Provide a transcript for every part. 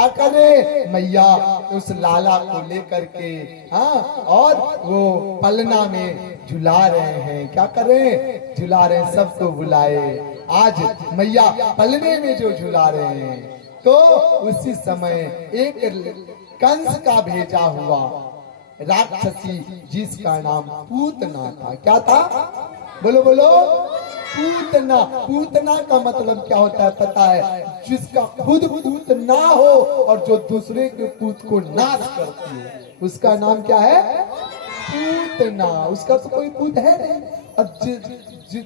क्या करे मैया उस लाला को लेकर के, हाँ, और वो पलना में झुला रहे हैं। क्या करें, झुला रहे हैं, सबको बुलाए। आज मैया पलने में जो झुला रहे हैं, तो उसी समय एक कंस का भेजा हुआ राक्षसी जिसका नाम पूतना था। क्या था, बोलो बोलो, पूतना। पूतना का मतलब क्या होता है पता है, जिसका खुद पूत ना हो और जो दूसरे के पूत को नाश करती है, उसका नाम क्या है, पूतना। उसका तो कोई पूत है नहीं, अब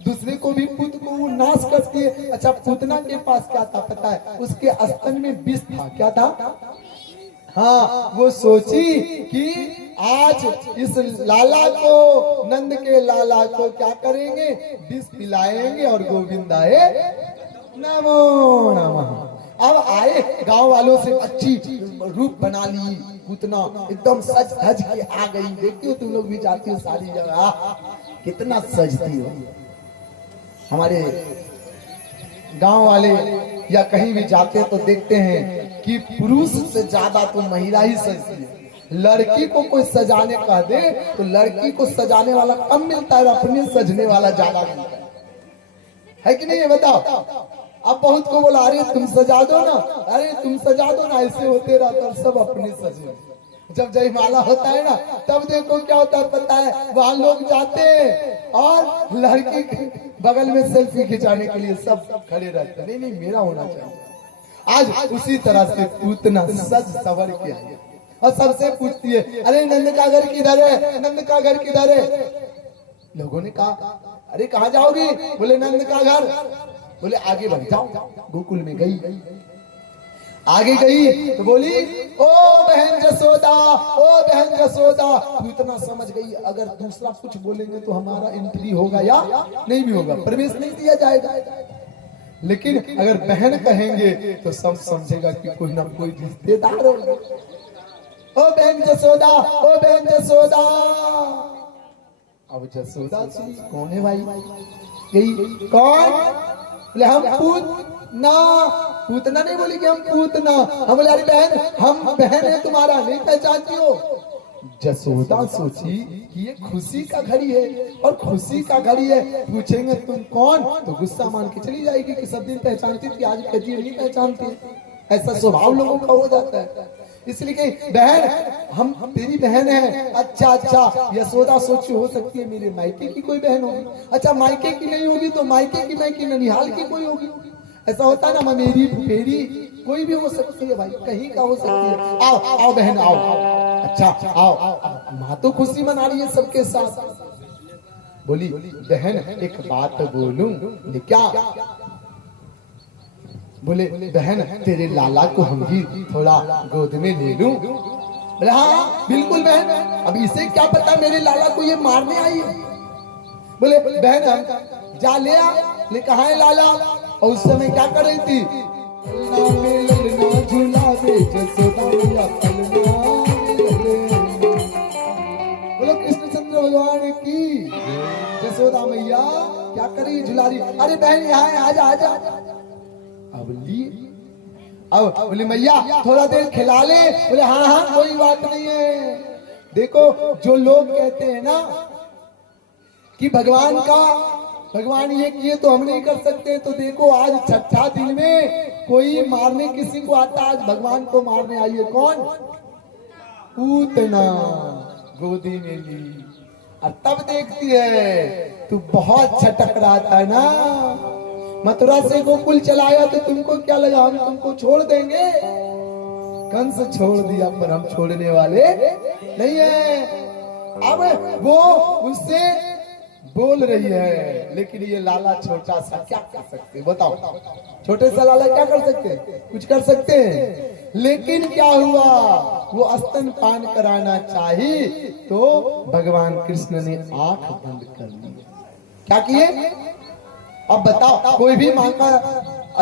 दूसरे को भी पूत को वो नाश करती है। अच्छा, पूतना के पास क्या था पता है, उसके स्तन में विष था। क्या था, हाँ, वो सोची कि आज इस लाला को, नंद के लाला को क्या करेंगे, विष पिलाएंगे और गोविंदाए नमो नमः। अब आए गांव वालों से अच्छी रूप बना ली, पूतना एकदम सज धज के आ गई। देखती हो तुम लोग भी जाती हो सारी जगह, कितना सजती हो। हमारे गांव वाले या कहीं भी जाते हैं तो देखते हैं कि पुरुष से ज्यादा तो महिला ही सजती है। लड़की को कोई सजाने कह दे तो लड़की को सजाने वाला कम मिलता है, अपने सजने वाला ज्यादा मिलता है कि नहीं, ये बताओ। अब बहुत को बोला, अरे तुम सजा दो ना, अरे तुम सजा दो ना, ऐसे होते रहता है, सब अपने सजे। जब जयमाला होता है ना, तब देखो क्या होता है पता है, वहां लोग जाते हैं और लड़की के बगल में सेल्फी खिंचाने के लिए सब खड़े रहते हैं, नहीं नहीं मेरा होना चाहिए। आज उसी तरह से पूतना सज सवर के आई और सबसे पूछती है, अरे नंद का घर किधर है, नंद का घर किधर है। लोगों ने कहा, अरे कहाँ जाओगी, बोले नंद का घर। बोले आगे बढ़ जाओ। गोकुल में गई, आगे गई तो बोली, ओ बहन जसोदा, ओ बहन जसोदा। पूतना समझ गई अगर दूसरा कुछ बोलेंगे तो हमारा एंट्री होगा या नहीं भी होगा, प्रवेश नहीं दिया जाएगा। लेकिन अगर बहन कहेंगे तो सब समझेगा कि कोई ना कोई रिश्तेदार होगा। ओ बहन जसोदा, ओ बहन जसोदा। अब जसोदा सुनी, कौन है भाई, गई कौन, बोले हम पूतना। पूतना नहीं बोली कि हम पूतना, हम बोले अरे बहन, हम बहन है तुम्हारा, नहीं पहचानती हो। जसोदा सोची कि ये खुशी का घड़ी है और खुशी का घड़ी है, पूछेंगे तुम कौन तो गुस्सा मान के चली जाएगी कि सब दिन पहचानती थी, आज कहती नहीं पहचानती। ऐसा स्वभाव लोगों का हो जाता है। इसलिए कि बहन, हम तेरी बहन है। अच्छा अच्छा, यशोदा सोची हो सकती है मेरे मायके की कोई बहन होगी। अच्छा, मायके की नहीं होगी तो मायके की, मैं की ननिहाल की कोई होगी। ऐसा होता है ना, ममेरी फुफेरी कोई भी हो सकती है भाई, कहीं का हो सकती है। आओ आओ बहन आओ, अच्छा आओ। माँ तो खुशी मना रही है सबके साथ। बोली बहन एक बात बोलूं, बोले क्या, बोले बहन तेरे लाला को हम भी थोड़ा गोद में ले लूं। बोले हाँ बिल्कुल बहन, अब इसे क्या पता मेरे लाला को ये मारने आई है। बोले बहन हम जा ले आ। ले कहाँ है लाला, और उस समय क्या कर रही थी, बोलो कृष्णचंद्र भगवान की, जसोदा मैया क्या कर रही, झुला रही। अरे बहन यहाँ है, आजा आजा। अब बोले मैया थोड़ा देर खिला ले। बोले हाँ हाँ कोई बात नहीं है। देखो जो लोग कहते हैं ना कि भगवान ये किए तो हम नहीं कर सकते, तो देखो आज छठा दिन में कोई मारने किसी को आता, आज भगवान को मारने आई है। कौन, पूतना गोदी में ली। और तब देखती है तू बहुत छटक रहा था ना, मथुरा से गोकुल चलाया तो तुमको क्या लगा हम तुमको छोड़ देंगे। कंस छोड़ दिया पर हम छोड़ने वाले नहीं है। अब वो उससे बोल रही है, लेकिन ये लाला छोटा सा क्या कर सकते हैं बताओ, छोटे सा लाला क्या कर सकते हैं, कुछ कर सकते हैं। लेकिन क्या हुआ, वो स्तन पान कराना चाहिए तो भगवान कृष्ण ने आंख बंद कर ली। क्या किए, अब बताओ, कोई भी मां का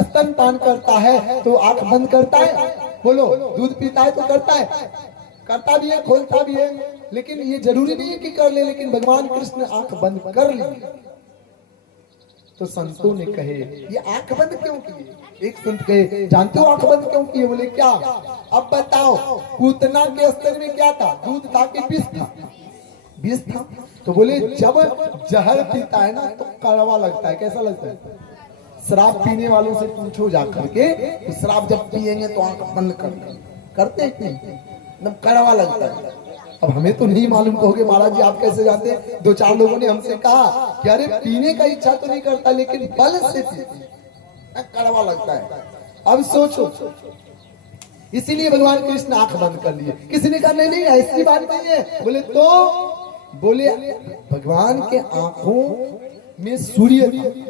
स्तन पान करता है तो आंख बंद करता है, बोलो दूध पीता है तो करता है, करता भी है खोलता भी है, लेकिन ये जरूरी नहीं है कि कर ले, लेकिन भगवान कृष्ण आंख बंद कर ली। तो संतों ने कहे ये आंख बंद क्यों किए? एक संत कहे जानते हो आंख बंद क्यों किए? बोले क्या? अब बताओ पूतना के स्तर में क्या था? दूध था कि विष था? विष था। तो बोले जब जहर पीता है ना तो कड़वा लगता है। कैसा लगता है? शराब पीने वालों से पूछो जाकर के, तो शराब जब पिएंगे तो आंख बंद करते हैं एकदम कड़वा लगता है। अब हमें तो नहीं मालूम, कहोगे महाराज जी आप कैसे जानते हैं? दो चार लोगों ने हमसे कहा कि अरे पीने का इच्छा तो नहीं करता लेकिन बल से पीते कड़वा लगता है। अब सोचो, इसीलिए भगवान कृष्ण आंख बंद कर लिए। किसी ने कहा नहीं नहीं ऐसी बात नहीं है। बोले तो बोले भगवान के आंखों में सूर्य था।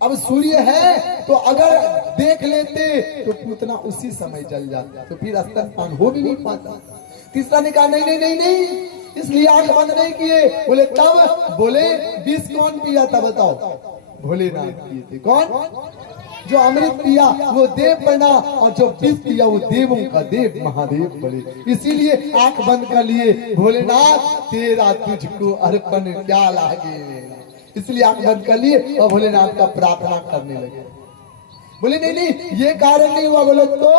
अब सूर्य है तो अगर देख लेते तो पूतना उसी समय जल जाता, तो फिर स्तनपान हो भी नहीं पाता। तीसरा ने कहा नहीं नहीं नहीं नहीं, इसलिए आंख बंद नहीं किए। बोले तब? बोले विष कौन पिया था बताओ? भोलेनाथ पिए थे। कौन? जो अमृत पिया वो देव बना, और जो विष पिया वो देवों का देव महादेव बने। इसीलिए आंख बंद कर लिए। भोलेनाथ तेरा तुझको अर्पण क्या लागे, इसलिए आंख बंद कर लिए और भोलेनाथ का प्रार्थना करने लगे। बोले नहीं नहीं ये कारण नहीं हुआ। बोले तो?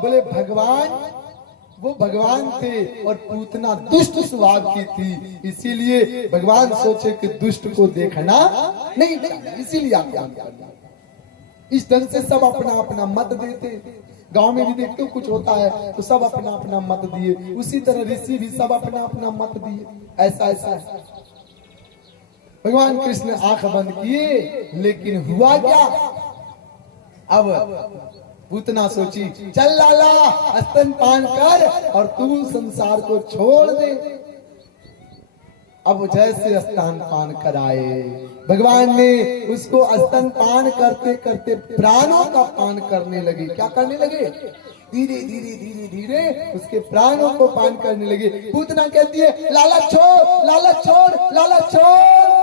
बोले भगवान वो भगवान थे और पूतना दुष्ट स्वभाव की थी, इसीलिए भगवान सोचे कि दुष्ट को देखना नहीं, इसीलिए आंख बंद कर दिया। इस ढंग से सब अपना अपना मत देते। गांव में भी देखते हो कुछ होता है तो सब अपना अपना मत दिए, उसी तरह ऋषि भी सब अपना अपना मत दिए। ऐसा ऐसा है। भगवान कृष्ण आंख बंद किए, लेकिन हुआ क्या? अब पूतना सोची चल लाला स्तनपान कर और तू संसार को छोड़ दे। अब जैसे स्तनपान कराए भगवान ने उसको स्तनपान करते करते प्राणों का पान करने लगे। क्या करने लगे? धीरे धीरे धीरे धीरे उसके प्राणों को पान करने लगे। पूतना कहती है लाला छोड़, लाला छोड़, लाला छोड़।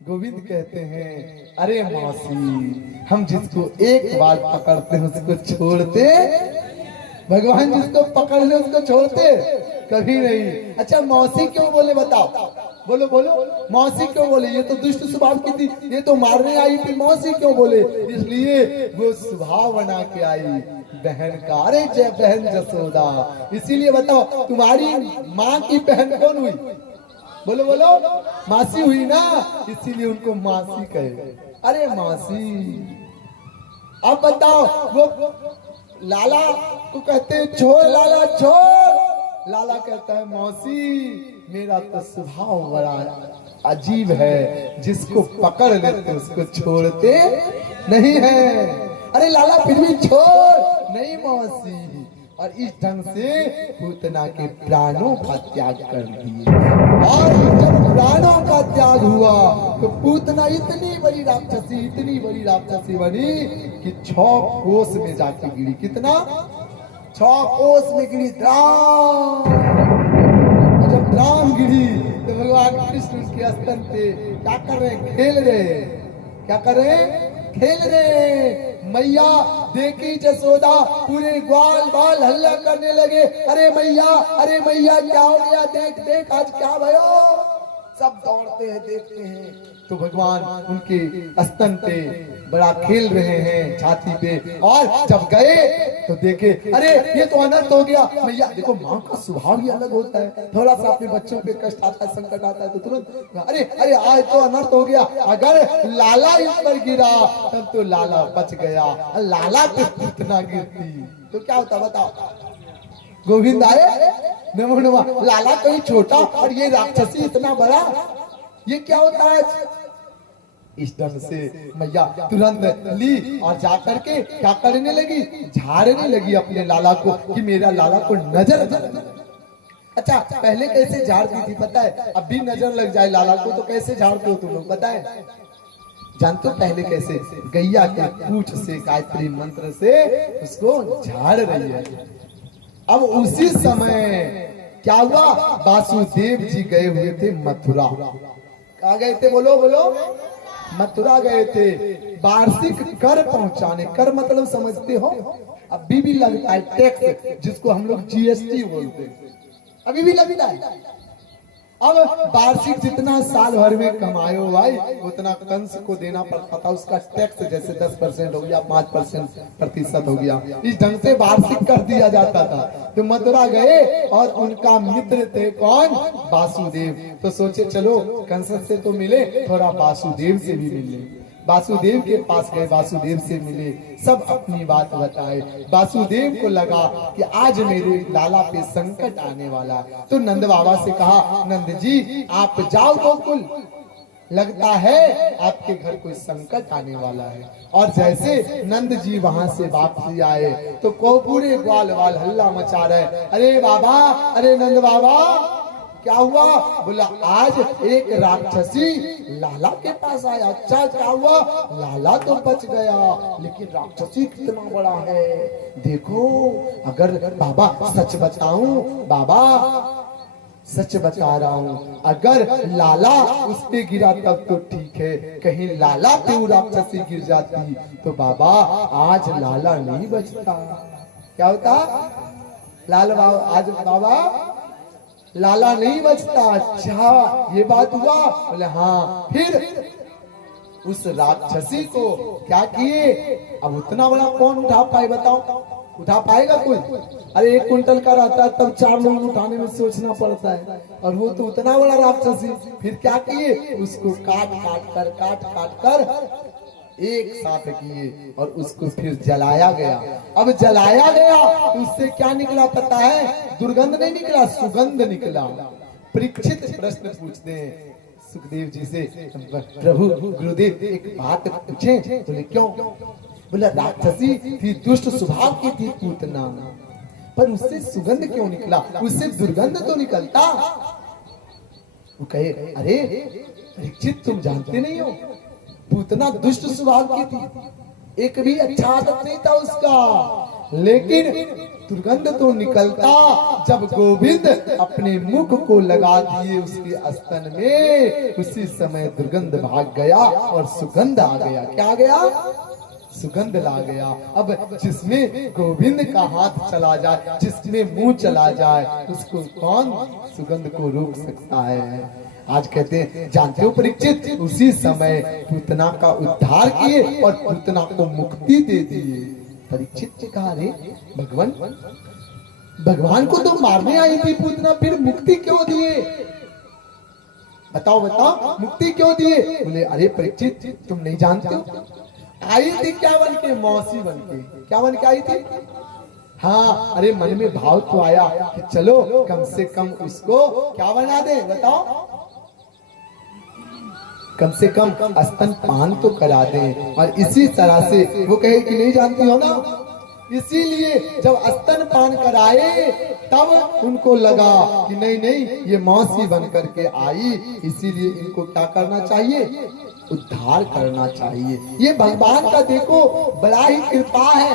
गोविंद कहते हैं अरे मौसी, हम जिसको एक बार पकड़ते हैं उसको छोड़ते? भगवान जिसको पकड़ ले उसको छोड़ते कभी नहीं। अच्छा मौसी क्यों बोले बताओ? बोलो बोलो, मौसी क्यों बोले? ये तो दुष्ट स्वभाव की थी, ये तो मारने आई थी। मौसी क्यों बोले? इसलिए वो स्वभाव बना के आई बहन का। अरे जय बहन जसोदा। इसीलिए बताओ तुम्हारी माँ की बहन कौन हुई? बोलो बोलो, मासी हुई ना, इसीलिए उनको मासी कहे। अरे मासी। अब बताओ वो लाला को कहते हैं छोड़ लाला छोड़। लाला कहता है मौसी मेरा तो स्वभाव बड़ा अजीब है, जिसको पकड़ लेते उसको छोड़ते नहीं है। अरे लाला फिर भी छोड़। नहीं मौसी। और इस ढंग से पूतना के प्राणों का त्याग कर दिए। और जब प्राणों का त्याग हुआ तो पूतना इतनी बड़ी राक्षसी बनी कि 6 कोस में जाके गिरी। कितना? 6 कोस में गिरी। जब राम गिरी तो भगवान कृष्ण उसके स्तन पे क्या कर रहे? खेल रहे। क्या कर रहे? खेल रहे। मैया देखी जसोदा पूरे ग्वाल बाल हल्ला करने लगे। अरे मैया क्या हो गया? देख देख आज क्या भयो। सब दौड़ते हैं देखते हैं तो भगवान उनके स्तन पे बड़ा खेल रहे हैं, छाती पे। और जब गए तो देखे अरे ये तो अनर्थ हो गया। मैया देखो माँ का स्वभाव ही अलग होता है, थोड़ा सा अपने बच्चों पे कष्ट आता है, संकट आता है तो तुरंत अरे आज तो अनर्थ हो गया। अगर लाला इस पर गिरा तब तो लाला बच गया, लाला पे कितना गिरती तो क्या होता बताओ? गोविंद आए नमो नमः। लाला कहीं छोटा और ये राक्षसी इतना बड़ा, ये क्या होता है? इस ढंग से मैया तुरंत ली और जाकर के क्या करने लगी? झाड़ने लगी अपने लाला को कि मेरा लाला को नजर लगे। अच्छा पहले कैसे झाड़ती थी पता है? अब भी नजर लग जाए लाला को तो कैसे झाड़ते हो तुम लोग पता है? जानते हो पहले कैसे? गैया के पूंछ से गायत्री मंत्र से उसको झाड़ रही है। अब उसी समय क्या हुआ? वासुदेव जी गए हुए थे मथुरा। कहा गए थे? बोलो बोलो। मथुरा गए थे वार्षिक कर पहुंचाने। कर मतलब समझते हो? अभी भी लगता है टैक्स, जिसको हम लोग जीएसटी बोलते हैं, अभी भी लगता है। अब वार्षिक जितना साल भर में कमायो भाई उतना कंस को देना पड़ता था। उसका टैक्स जैसे 10% हो गया, 5% प्रतिशत हो गया, इस ढंग से वार्षिक कर दिया जाता था। तो मथुरा गए और उनका मित्र थे कौन? वासुदेव। तो सोचे चलो कंस से तो मिले, थोड़ा वासुदेव से भी मिले। वासुदेव के पास गए, वासुदेव से मिले, सब अपनी बात बताए। वासुदेव को लगा कि आज मेरे लाला पे संकट आने वाला है। तो नंद बाबा से कहा, नंद जी आप जाओ गोकुल, लगता है आपके घर कोई संकट आने वाला है। और जैसे नंद जी वहां से वापसी आए तो को पूरे ग्वाल वाल हल्ला मचा रहे, अरे बाबा, अरे नंद बाबा क्या हुआ? बोला आज एक राक्षसी लाला के पास आया। अच्छा क्या हुआ? लाला तो बच गया, लेकिन राक्षसी कितना बड़ा है देखो। अगर बाबा सच बताऊं, बाबा सच बता रहा हूँ, अगर लाला उस पे गिरा तब तो ठीक है, कहीं लाला पे वो राक्षसी गिर जाती तो बाबा आज लाला नहीं बचता। क्या होता? लाल बाबा आज बाबा लाला नहीं बचता। अच्छा ये बात हुआ? बोले हाँ। फिर उस राक्षसी को क्या किए? अब उतना बड़ा कौन उठा पाए बताओ? उठा पाएगा कोई? अरे 1 कुंटल का रहता है तब 4 लोग उठाने में सोचना पड़ता है, और वो तो उतना बड़ा राक्षसी। फिर क्या किए? उसको काट काट कर एक साथ किए और उसको फिर जलाया गया। अब जलाया गया तो उससे क्या निकला पता है? दुर्गंध नहीं निकला, सुगंध निकला। परीक्षित प्रश्न पूछते हैं सुखदेव जी से, प्रभु गुरुदेव एक बात पूछे? बोले क्यों? बोला राक्षसी थी, दुष्ट स्वभाव की थी पूतना, पर उससे सुगंध क्यों निकला? उससे दुर्गंध तो निकलता। वो कहे, अरे परीक्षित तुम जानते नहीं हो, पूतना दुष्ट स्वभाव की थी, एक भी अच्छा आदत नहीं था उसका, लेकिन दुर्गंध तो निकलता। जब गोविंद अपने मुख को लगा दिए उसके स्तन में, उसी समय दुर्गंध भाग गया और सुगंध आ गया। क्या आ गया? सुगंध ला गया। अब जिसमें गोविंद का हाथ चला जाए, जिसमें मुंह चला जाए, उसको कौन सुगंध को रोक सकता है? आज कहते हैं जानते हो परीक्षित, उसी समय पूतना का उद्धार किए और पूतना को मुक्ति दे दिए। परीक्षित ने कहा, अरे भगवान को तो मारने आई थी पूतना, फिर मुक्ति क्यों दिए? बताओ बताओ, मुक्ति क्यों दिए? बोले अरे परीक्षित तुम नहीं जानते हो, आई थी क्या बन के? मौसी बन के। क्या बन के आई थी? हाँ, अरे मन में भाव तो आया कि चलो कम से कम उसको क्या बना दे, बताओ, कम से कम स्तन पान तो करा दें। और इसी तरह से वो कहे कि नहीं जानती हो ना, इसीलिए जब स्तन पान कराए तब उनको लगा कि नहीं नहीं ये मौसी बन करके आई, इसीलिए इनको क्या करना चाहिए? उद्धार करना चाहिए। ये भगवान का देखो बड़ा ही कृपा है।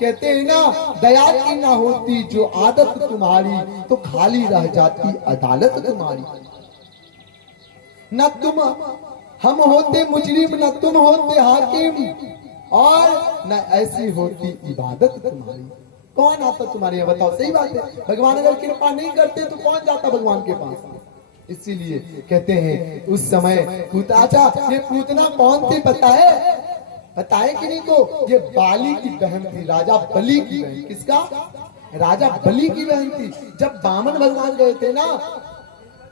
कहते हैं ना, दया की ना होती जो आदत तुम्हारी, तो खाली रह जाती अदालत तुम्हारी। न तुम हम होते मुजरिम, न तुम होते हाकिम, और न ऐसी होती इबादत तुम्हारी। कौन आता तुम्हारे यहाँ? बताओ, सही बात है। भगवान अगर कृपा नहीं करते तो कौन जाता भगवान के पास? इसीलिए कहते हैं उस समय अच्छा ये पूतना कौन थी पता है? बताए कि नहीं? तो ये बाली की बहन थी, राजा बलि की बहन। किसका? राजा बलि की बहन थी। जब वामन भगवान गए थे ना,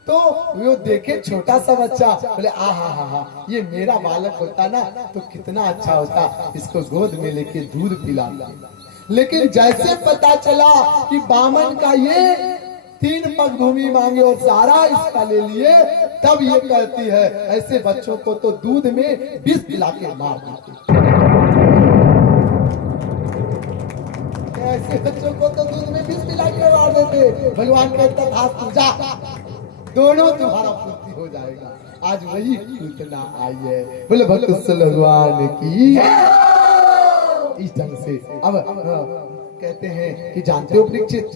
तो वो देखे छोटा सा बच्चा, बोले आ हा ये मेरा बालक होता ना तो कितना अच्छा होता, इसको गोद में लेके दूध पिला। लेकिन जैसे पता चला कि वामन का ये 3 पग भूमि मांगे और सारा इसका ले लिए, तब ये कहती है ऐसे बच्चों को तो दूध में विष पिला के मार देते। ऐसे बच्चों को तो दूध में विष पिला के मार देते। भगवान कहता था पूजा दोनों तुम्हारा पूर्ति हो जाएगा। आज वही पूतना आई है। बोले भक्त भगवान की इस ढंग से। अब कहते हैं कि जानते हो परीक्षित,